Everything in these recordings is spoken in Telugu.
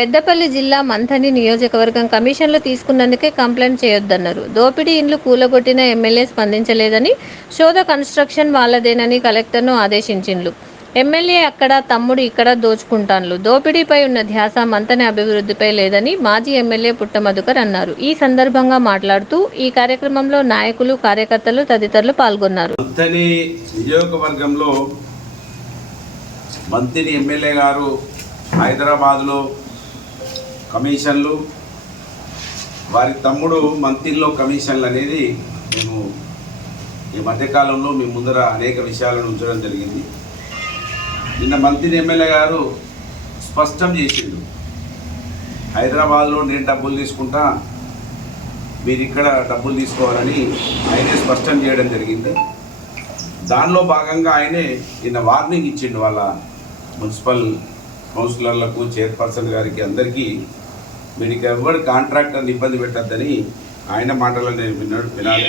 పెద్దపల్లి జిల్లా మంథని నియోజకవర్గం కమిషన్లు తీసుకున్నందుకే కంప్లైంట్ చేయొద్దన్నారు. దోపిడీ ఇండ్లు కూలగొట్టిన ఎమ్మెల్యే స్పందించలేదని, శోధ కన్స్ట్రక్షన్ వాళ్ళదేనని కలెక్టర్ను ఆదేశించిండ్లు. ఎమ్మెల్యే అక్కడ, తమ్ముడు ఇక్కడ దోచుకుంటాన్లు. దోపిడీపై ఉన్న ధ్యాస మంథని అభివృద్ధిపై లేదని మాజీ ఎమ్మెల్యే పుట్ట మధుకర్ అన్నారు. ఈ సందర్భంగా మాట్లాడుతూ ఈ కార్యక్రమంలో నాయకులు, కార్యకర్తలు తదితరులు పాల్గొన్నారు. మంథని నియోజకవర్గంలో మంథని ఎమ్మెల్యే గారు హైదరాబాద్లో కమిషన్లు, వారి తమ్ముడు మంథనిలో కమిషన్లు అనేది మేము ఈ మధ్యకాలంలో మీ ముందర అనేక విషయాలను ఉంచడం జరిగింది. నిన్న మంథని ఎమ్మెల్యే గారు స్పష్టం చేసిండు, హైదరాబాద్లో నేను డబ్బులు తీసుకుంటా, మీరు ఇక్కడ డబ్బులు తీసుకోవాలని ఆయనే స్పష్టం చేయడం జరిగింది. దానిలో భాగంగా ఆయనే నిన్న వార్నింగ్ ఇచ్చిండు వాళ్ళ మున్సిపల్ కౌన్సిలర్లకు, చైర్పర్సన్ గారికి, అందరికీ మీరు ఎవరు కాంట్రాక్టర్ని ఇబ్బంది పెట్టద్దని ఆయన మాటలు నేను వినాలి.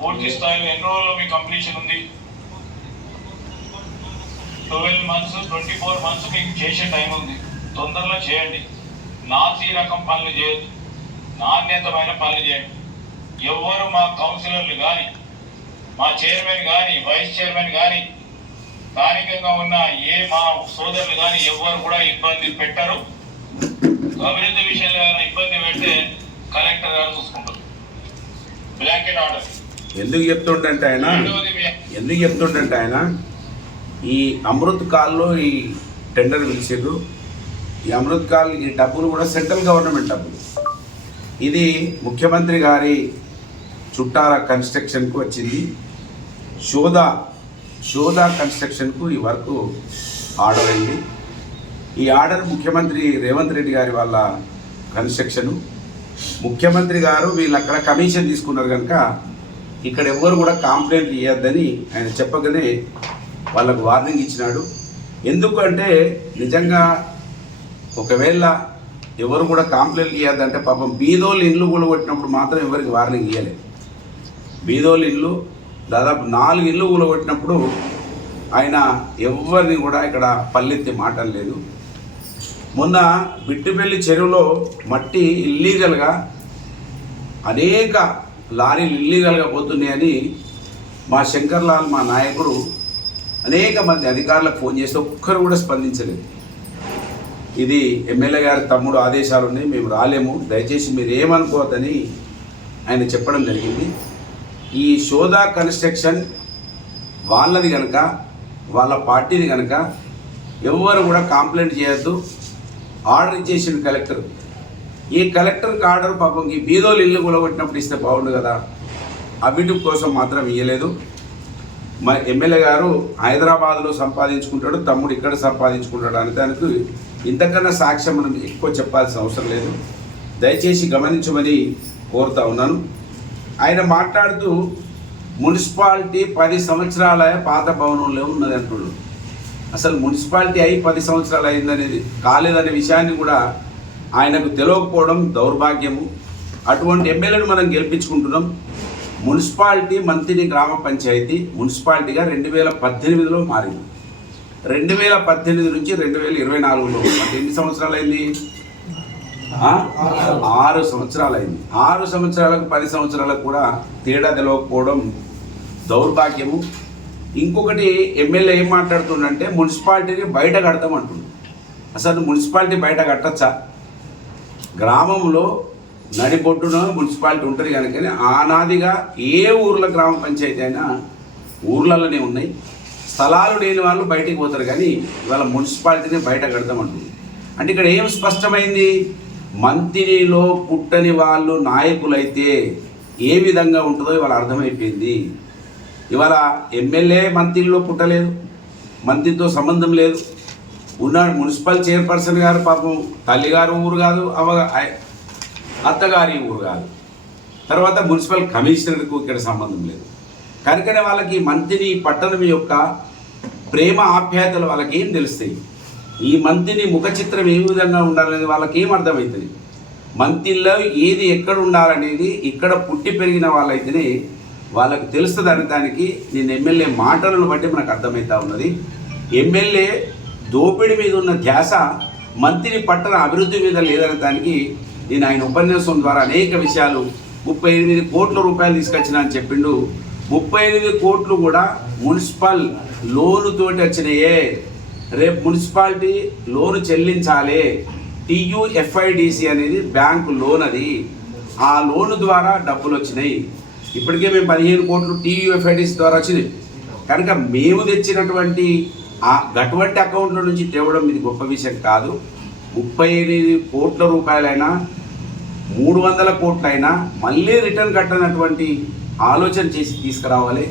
పూర్తి స్థాయిలో ఎన్ని రోజుల్లో మీ కంప్లీషన్ ఉంది? 12 months 24 months మీకు చేసే టైం ఉంది. తొందరలో చేయండి. నాసి రకం పనులు చేయొద్దు, నాణ్యతమైన పనులు చేయండి. ఎవరు మా కౌన్సిలర్లు కానీ, మా చైర్మన్ కానీ, వైస్ చైర్మన్ కానీ, స్థానికంగా ఉన్న మా సోదరులు కానీ ఎవరు కూడా ఇబ్బంది పెట్టరు. అభివృద్ధి విషయంలో ఇబ్బంది పెడితే కలెక్టర్ గారు చూసుకుంటారు. Blanket order. ఎందుకు చెప్తుంటే ఆయన ఈ అమృత్ కాల్లో ఈ టెండర్ పిలిచిండ్రు. ఈ అమృత్ కాల్ ఈ డబ్బులు కూడా సెంట్రల్ గవర్నమెంట్ డబ్బులు. ఇది ముఖ్యమంత్రి గారి చుట్టాల కన్స్ట్రక్షన్కు వచ్చింది. శోధ కన్స్ట్రక్షన్కు ఈ వర్క్ ఆర్డర్ అయింది. ఈ ఆర్డర్ ముఖ్యమంత్రి రేవంత్ రెడ్డి గారి వాళ్ళ కన్స్ట్రక్షను. ముఖ్యమంత్రి గారు వీళ్ళు అక్కడ కమిషన్ తీసుకున్నారు కనుక ఇక్కడ ఎవరు కూడా కంప్లైంట్ చేయొద్దని ఆయన చెప్పగానే వాళ్ళకు వార్నింగ్ ఇచ్చినాడు. ఎందుకంటే నిజంగా ఒకవేళ ఎవరు కూడా కంప్లైంట్ చేయొద్దంటే పాపం బీదోళ్ళు ఇండ్లు కూలగొట్టినప్పుడు మాత్రం ఎవరికి వార్నింగ్ ఇవ్వలేదు. బీదోళ్ళు ఇల్లు దాదాపు 4 ఇల్లు కూలగొట్టినప్పుడు ఆయన ఎవరిని కూడా ఇక్కడ పల్లెత్తి మాటలు లేదు. మొన్న బిట్టుపల్లి చెరువులో మట్టి ఇల్లీగల్గా అనేక లారీలు ఇల్లీగల్గా పోతున్నాయని మా శంకర్లాల్, మా నాయకుడు, అనేక మంది అధికారులకు ఫోన్ చేస్తే ఒక్కరు కూడా స్పందించలేదు. ఇది ఎమ్మెల్యే గారి తమ్ముడు ఆదేశాలు ఉన్నాయి, మేము రాలేము, దయచేసి మీరు ఏమనుకోవద్దని ఆయన చెప్పడం జరిగింది. ఈ శోధ కన్స్ట్రక్షన్ వాళ్ళది కనుక, వాళ్ళ పార్టీది కనుక ఎవరు కూడా కంప్లైంట్ చేయొద్దు. ఆర్డర్ ఇచ్చేసిన కలెక్టర్, ఈ కలెక్టర్కి ఆర్డర్ పాపం ఈ బీదోలు ఇల్లు కూలగొట్టినప్పుడు ఇస్తే బాగుండు కదా, అవిటి కోసం మాత్రం ఇవ్వలేదు. మా ఎమ్మెల్యే గారు హైదరాబాద్లో సంపాదించుకుంటాడు, తమ్ముడు ఇక్కడ సంపాదించుకుంటాడు అనే దానికి ఇంతకన్నా సాక్ష్యం మనం ఎక్కువ చెప్పాల్సిన అవసరం లేదు. దయచేసి గమనించమని కోరుతా ఉన్నాను. ఆయన మాట్లాడుతూ మున్సిపాలిటీ 10 సంవత్సరాల పాత భవనంలో ఉన్నది అంటున్నాడు. అసలు మున్సిపాలిటీ అయి 10 సంవత్సరాలు అయిందనేది కాలేదనే విషయాన్ని కూడా ఆయనకు తెలియకపోవడం దౌర్భాగ్యము. అటువంటి ఎమ్మెల్యేను మనం గెలిపించుకుంటున్నాం. మున్సిపాలిటీ మంథని గ్రామ పంచాయతీ మున్సిపాలిటీగా 2018లో మారింది. 2018 నుంచి 2024లో అంటే ఎన్ని సంవత్సరాలు అయింది? 6 సంవత్సరాలు అయింది. 6 సంవత్సరాలకు 10 సంవత్సరాలకు కూడా తేడా తెలియకపోవడం దౌర్భాగ్యము. ఇంకొకటి ఎమ్మెల్యే ఏం మాట్లాడుతుండంటే మున్సిపాలిటీని బయట కడతామంటుంది. అసలు మున్సిపాలిటీ బయట కట్టచ్చా? గ్రామంలో నడిబొడ్డున మున్సిపాలిటీ ఉంటుంది కనుక ఆనాదిగా ఏ ఊర్ల గ్రామ పంచాయతీ అయినా ఊర్లలోనే ఉన్నాయి. స్థలాలు లేని వాళ్ళు బయటికి పోతారు, కానీ ఇవాళ మున్సిపాలిటీని బయట కడతామంటుంది. అంటే ఇక్కడ ఏం స్పష్టమైంది? మంత్రిలో పుట్టని వాళ్ళు నాయకులైతే ఏ విధంగా ఉంటుందో ఇవాళ అర్థమైపోయింది. ఇవాళ ఎమ్మెల్యే మంత్రిలో పుట్టలేదు, మంత్రితో సంబంధం లేదు. ఉన్నాడు మున్సిపల్ చైర్పర్సన్ గారు పాపం తల్లిగారు ఊరు కాదు, అత్తగారి ఊరు కాదు. తర్వాత మున్సిపల్ కమిషనర్కు ఇక్కడ సంబంధం లేదు. కనుకనే వాళ్ళకి మంత్రిని పట్టణం యొక్క ప్రేమ ఆప్యాయతలు వాళ్ళకి ఏం తెలుస్తాయి, ఈ మంత్రిని ముఖ చిత్రం ఏ విధంగా ఉండాలనేది వాళ్ళకి ఏం అర్థమవుతుంది. మంత్రిలో ఏది ఎక్కడ ఉండాలనేది ఇక్కడ పుట్టి పెరిగిన వాళ్ళైతేనే వాళ్ళకి తెలుస్తుంది అనడానికి నేను ఎమ్మెల్యే మాటలను బట్టి మనకు అర్థమవుతా ఉన్నది. ఎమ్మెల్యే దోపిడీ మీద ఉన్న ధ్యాస మంత్రి పట్టణ అభివృద్ధి మీద లేదనడానికి నేను ఆయన ఉపన్యాసం ద్వారా అనేక విషయాలు 38 కోట్ల రూపాయలు తీసుకొచ్చిన అని చెప్పిండు. 38 కోట్లు కూడా మున్సిపల్ లోను తోటి వచ్చినాయే. రేపు మున్సిపాలిటీ లోను చెల్లించాలి. TUFIDC అనేది బ్యాంకు లోన్, అది ఆ లోను ద్వారా డబ్బులు వచ్చినాయి. ఇప్పటికే మేము 15 కోట్లు TUFIDC ద్వారా వచ్చినాయి. కనుక మేము తెచ్చినటువంటి అటువంటి అకౌంట్ల నుంచి తేవడం ఇది గొప్ప విషయం కాదు. 38 కోట్ల రూపాయలైనా 300 కోట్లైనా మళ్ళీ రిటర్న్ కట్టనటువంటి ఆలోచన చేసి తీసుకురావాలి.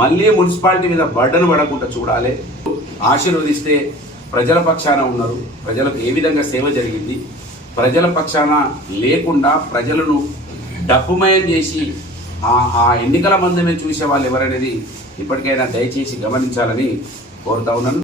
మళ్ళీ మున్సిపాలిటీ మీద బర్డన్ పడకుండా చూడాలి. ఆశీర్వదిస్తే ప్రజల పక్షాన ఉన్నారు, ప్రజలకు ఏ విధంగా సేవ జరిగింది, ప్రజల పక్షాన లేకుండా ప్రజలను డబ్బుమయం చేసి ఆ ఎన్నికల మందమే చూసే వాళ్ళు ఎవరనేది ఇప్పటికైనా దయచేసి గమనించాలని కోరుతా ఉన్నాను.